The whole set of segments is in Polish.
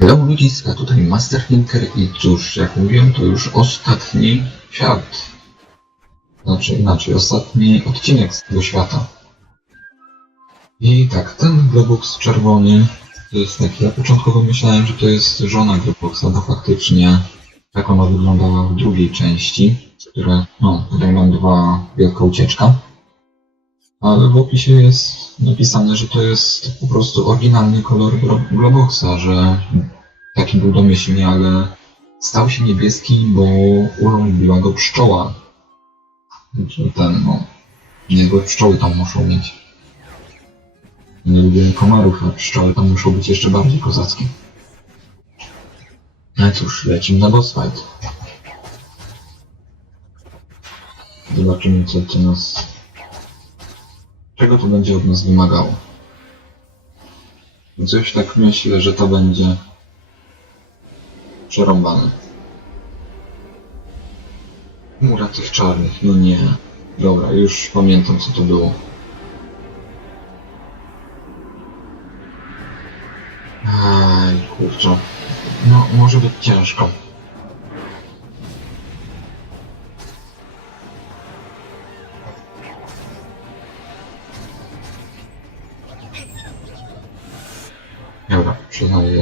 Hello ludziska, tutaj Master Thinker i cóż, jak mówiłem, to już ostatni świat. Znaczy inaczej, ostatni odcinek z tego świata. I tak, ten Globux czerwony to jest taki, ja początkowo myślałem, że to jest żona Globuxa, bo faktycznie tak ona wyglądała w drugiej części, które, no, tutaj mam dwa wielka ucieczka. Ale w opisie jest napisane, że to jest po prostu oryginalny kolor Glo- Globoxa, że taki był domyślnie, ale stał się niebieski, bo urąbiła go pszczoła. Znaczy ten, no, jego pszczoły tam muszą mieć. Nie lubię komarów, a pszczoły tam muszą być jeszcze bardziej kozackie. No cóż, lecimy na boss fight. Zobaczymy, co to nas czego to będzie od nas wymagało. Coś tak myślę, że to będzie przerąbane. Mura tych czarnych, no nie. Dobra, już pamiętam co to było. Aj, kurczę. No, może być ciężko.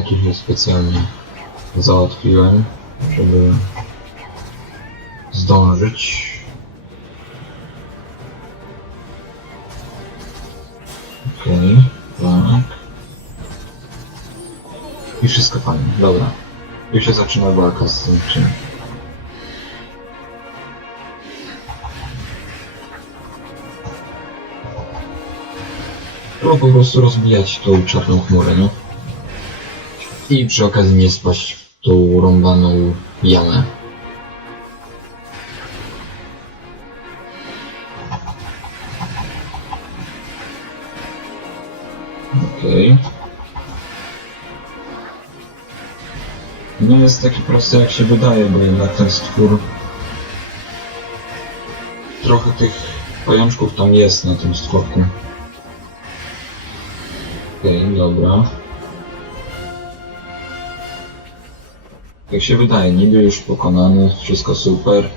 Tutaj specjalnie załatwiłem, żeby zdążyć. Okej, tak. I wszystko fajnie, dobra. Już się zaczyna walka z tym czym. Trzeba po prostu rozbijać tą czarną chmurę, no. I przy okazji nie spaść w tą rąbaną jamę. Okej. Nie jest taki prosty jak się wydaje, bo jednak ten stwór... Trochę tych pajączków tam jest na tym stworku. Okej, dobra. Jak się wydaje, niby już pokonany, wszystko super.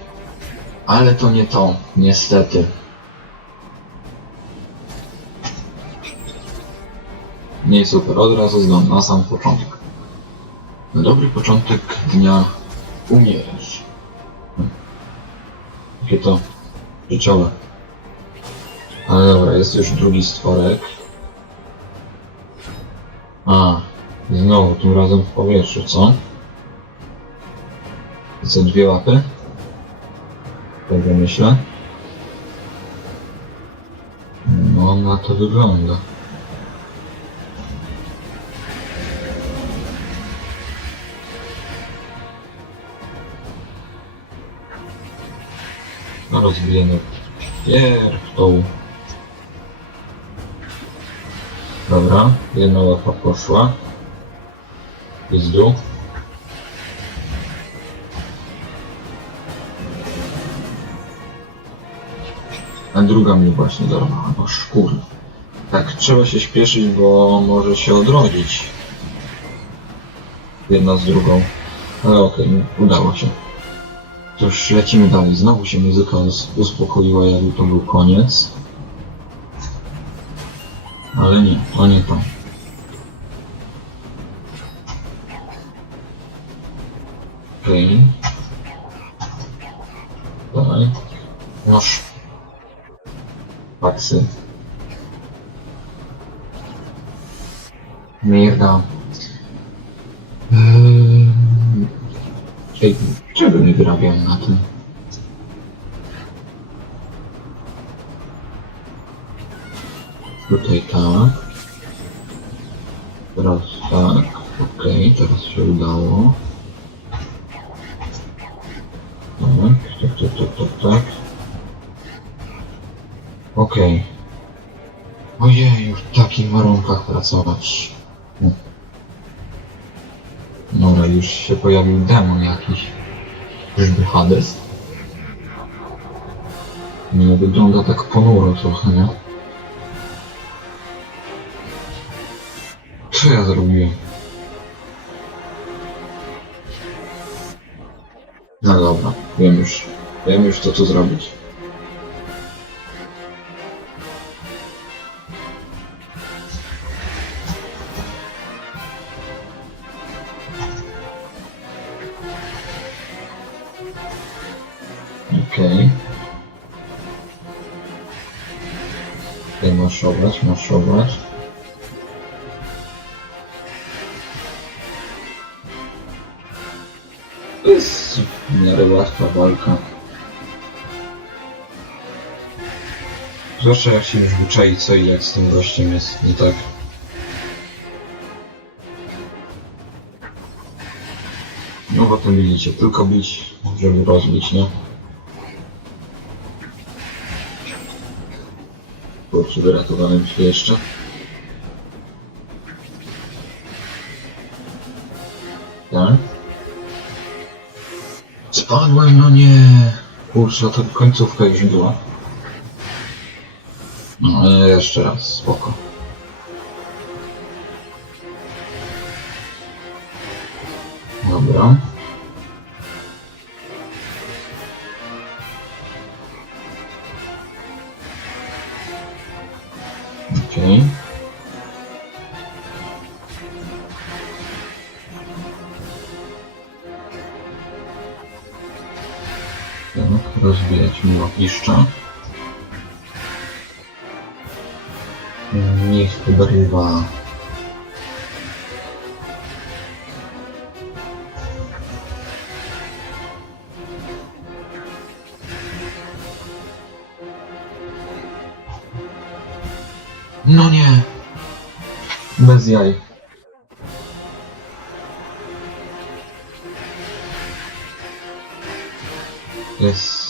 Ale to nie to, niestety. Nie super, od razu zgon, na sam początek. Na dobry początek dnia umierasz. Jakie to życiowe. Ale dobra, jest już drugi stworek. A, znowu, tym razem w powietrzu, co? I co, dwie łapy? Tak ja myślę. No, na to wygląda. No, rozbijemy pierw tą. Dobra, jedna łapa poszła. Jest dół. Druga mnie właśnie dorwała, bo szkur. Tak, trzeba się śpieszyć, bo może się odrodzić. Jedna z drugą. Ale okej, udało się. Już lecimy dalej. Znowu się muzyka us- uspokoiła, jakby to był koniec. Ale nie, to nie to. Okej. Dalej. Noż. Faksy. Mierda. Ej, czego nie wyrabiam na tym? Tutaj tak. Teraz tak. Okej, teraz się udało. Tak, tak, tak, tak, tak, Okej. Okay. Ojej, w takich warunkach pracować. No. Dobra, już się pojawił demon jakiś. Czyżby Hades? Nie no, wygląda tak ponuro trochę, nie? Co ja zrobiłem? No dobra, wiem już. Wiem już co tu zrobić. Obrać. To jest w miarę łatwa walka. Zwłaszcza jak się już wyczai co i jak z tym gościem jest nie tak. No potem widzicie, tylko bić, żeby rozbić, nie? Kurczę, wyratowałem się jeszcze. Tak? Spadłem, no nie. Kurczę, to końcówka już była. No, jeszcze raz, spoko. Dobra. Miłopiszcza. Niech obrywa. No nie. Bez jaj. Jest...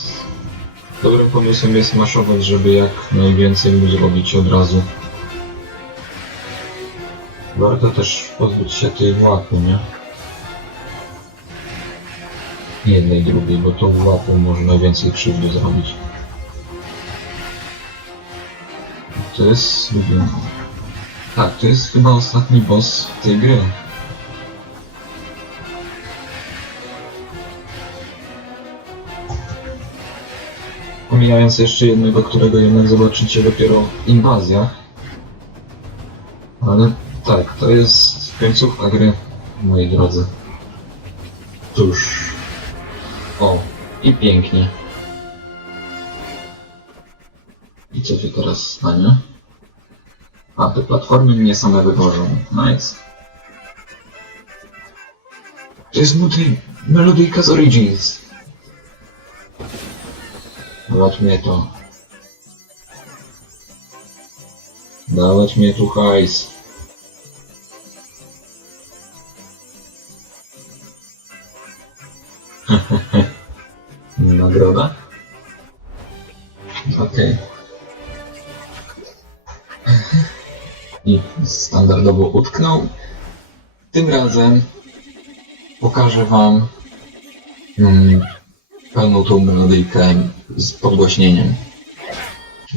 Dobrym pomysłem jest maszować, żeby jak najwięcej mu zrobić od razu. Warto też pozbyć się tej łapy, nie? Jednej, drugiej, bo tą łapą można więcej krzywdy zrobić. To jest... Tak, to jest chyba ostatni boss tej gry. Pomijając jeszcze jednego, którego jednak zobaczycie dopiero w inwazjach. Ale tak, to jest końcówka gry, moi drodzy. Cóż. O, i pięknie. I co się teraz stanie? A, te platformy mnie same wywożą. Nice. To jest multi melodyjka z Origins. Dawać mnie to. Dawać mnie tu hajs. Nagroda? Okej. I standardowo utknął. Tym razem pokażę wam mm, pełną tą melodyjkę z podgłośnieniem.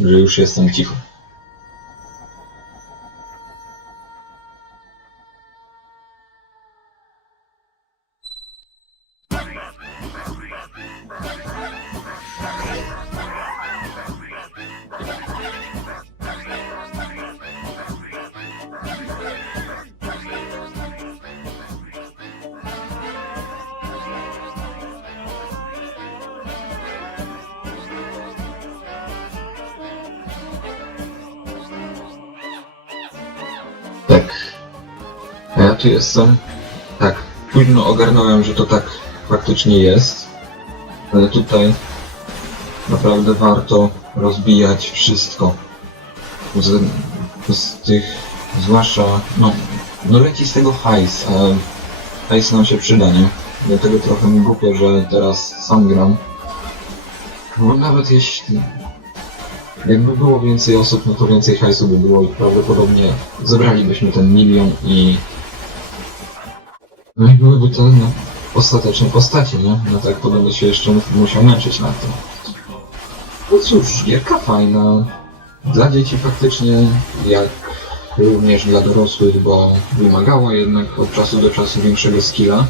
Że już jestem cicho. Tu jestem. Tak. Późno ogarnąłem, że to tak faktycznie jest. Ale tutaj naprawdę warto rozbijać wszystko. Z, z tych, zwłaszcza, no, no leci z tego hajs, a hajs nam się przyda, nie? Dlatego trochę mi głupio, że teraz sam gram. Bo nawet jeśli jakby było więcej osób, no to więcej hajsu by było i prawdopodobnie zebralibyśmy ten milion i... No i byłyby to no, ostateczne postacie, nie? No tak podobno się jeszcze mus- musiał męczyć na tym. No cóż, gierka fajna. Dla dzieci faktycznie, jak również dla dorosłych, bo wymagała jednak od czasu do czasu większego skilla.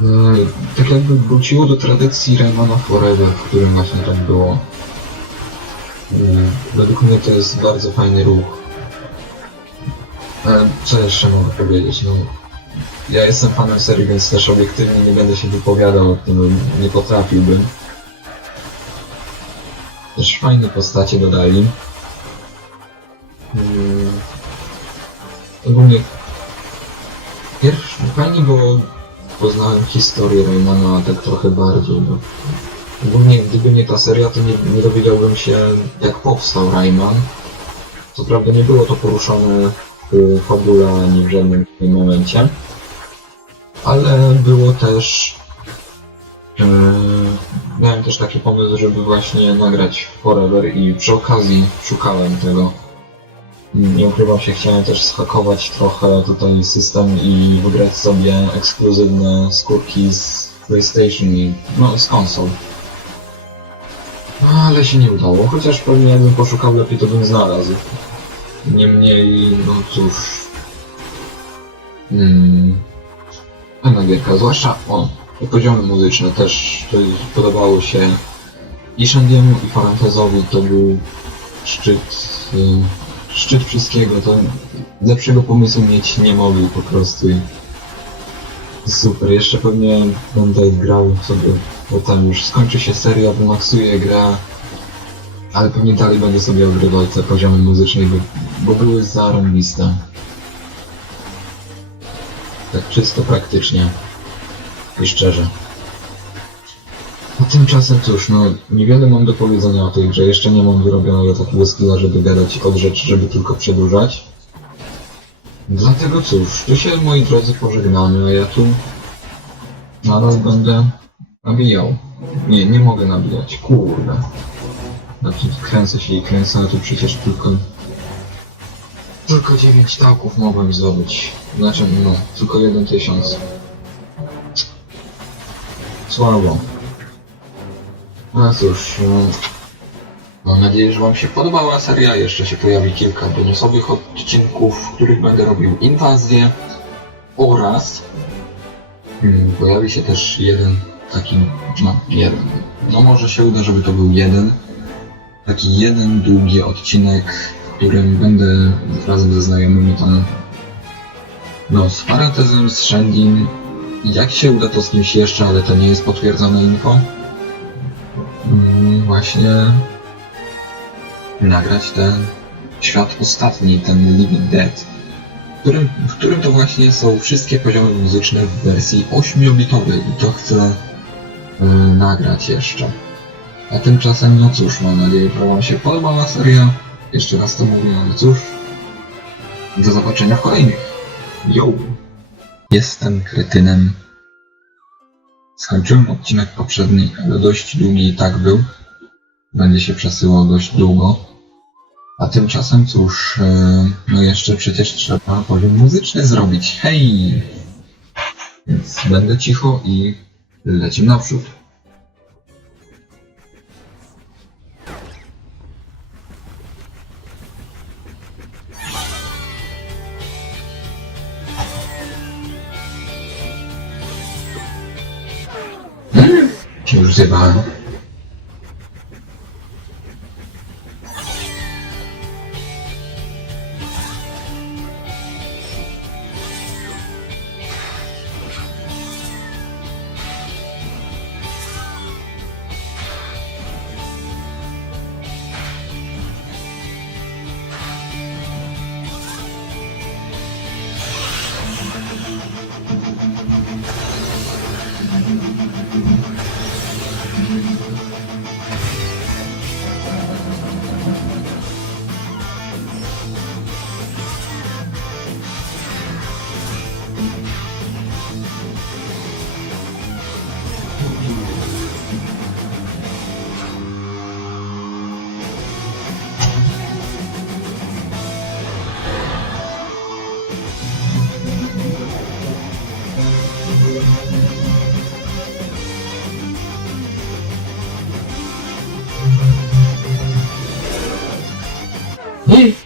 E, tak jakby wróciło do tradycji Raymana Forever, w którym właśnie tak było. E, według mnie to jest bardzo fajny ruch. E, co jeszcze mogę powiedzieć? No, ja jestem fanem serii, więc też obiektywnie nie będę się wypowiadał o tym, nie potrafiłbym. Też fajne postacie dodali. Hmm. Ogólnie pierwszy fajnie było poznałem historię Raymana tak trochę bardziej. No. Ogólnie gdyby nie ta seria, to nie, nie dowiedziałbym się jak powstał Rayman. Co prawda nie było to poruszone w fabule ani w żadnym momencie. Ale było też... e, miałem też taki pomysł, żeby właśnie nagrać Forever i przy okazji szukałem tego. Nie ukrywam się, chciałem też schakować trochę tutaj system i wygrać sobie ekskluzywne skórki z PlayStation i no z konsol. No, ale się nie udało, chociaż pewnie jakbym poszukał lepiej to bym znalazł. Niemniej, no cóż... Hmm... Gierka, zwłaszcza o, poziomy muzyczne też to podobało się i Shandiemu i Farantezowi to był szczyt, y, szczyt wszystkiego, to lepszego pomysłu mieć nie mogli po prostu. I super, jeszcze pewnie będę grał sobie potem już skończy się seria, wymaksuję grę, ale pewnie dalej będę sobie ogrywał te poziomy muzyczne, bo, bo były zarąbiste. Tak czysto praktycznie i szczerze. A tymczasem cóż, no niewiele mam do powiedzenia o tej grze. Jeszcze nie mam wyrobionego takiego skilla, żeby gadać od rzeczy, żeby tylko przedłużać. Dlatego cóż, tu się moi drodzy pożegnamy, a ja tu nadal będę nabijał. Nie, nie mogę nabijać, kurde. Znaczy kręcę się i kręcę, a tu przecież tylko tylko 9 taków mogłem zdobyć. Znaczy, no, tylko jeden tysiąc. Słabo. No cóż, no, mam nadzieję, że Wam się podobała seria. Jeszcze się pojawi kilka bonusowych odcinków, w których będę robił inwazję oraz hmm, pojawi się też jeden taki, no jeden, no może się uda, żeby to był jeden, taki jeden długi odcinek, w którym będę razem ze znajomymi tam no z Paratezem, z Shendin jak się uda to z kimś jeszcze, ale to nie jest potwierdzone info mm, właśnie nagrać ten świat ostatni, ten Living Dead w którym, w którym to właśnie są wszystkie poziomy muzyczne w wersji 8-bitowej i to chcę y, nagrać jeszcze. A tymczasem, no cóż, mam nadzieję, że Wam się podobała seria. Jeszcze raz to mówię, ale cóż. Do zobaczenia w kolejnych. Yo! Jestem kretynem. Skończyłem odcinek poprzedni, ale dość długi i tak był. Będzie się przesyłał dość długo. A tymczasem cóż, e, no jeszcze przecież trzeba poziom muzyczny zrobić. Hej! Więc będę cicho i lecimy naprzód. Się już zjebałem. Hum.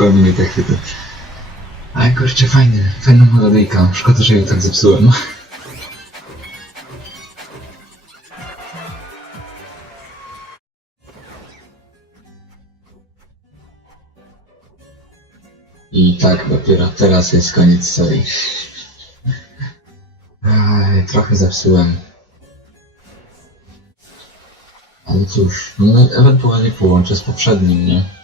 Zupełnie nie te chwyty. Ale kurczę, fajny, fajna melodyjka. Szkoda, że ją tak zepsułem. I tak, dopiero teraz jest koniec serii. Aj, trochę zepsułem. Ale cóż, no ewentualnie połączę z poprzednim, nie?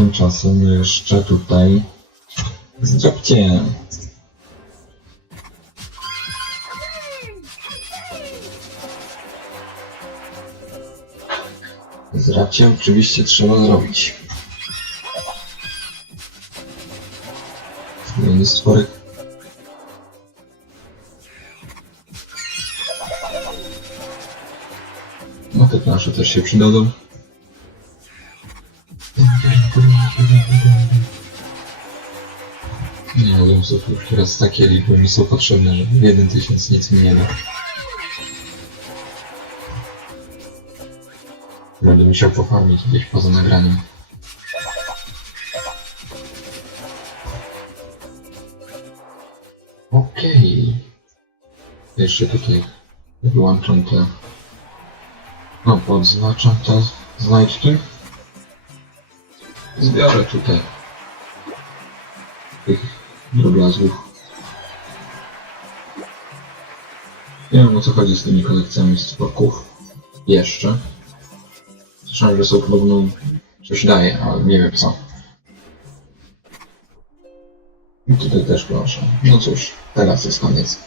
Tymczasem jeszcze tutaj zdrabcie. Zdrabcie oczywiście trzeba zrobić. Kolejny stworek. No te plansze też się przydadzą. Teraz takie liczby mi są potrzebne, że jeden tysiąc nic mi nie da. Będę musiał pofarmić gdzieś poza nagraniem. Okej. Jeszcze tutaj wyłączam te... No, podznaczam te znajdźki. Zbiorę tutaj tych drobiazgów. Nie wiem o co chodzi z tymi kolekcjami stworków. Jeszcze. Słyszałem, że są podobno coś daje, ale nie wiem co. I tutaj też proszę. No cóż, teraz jest koniec.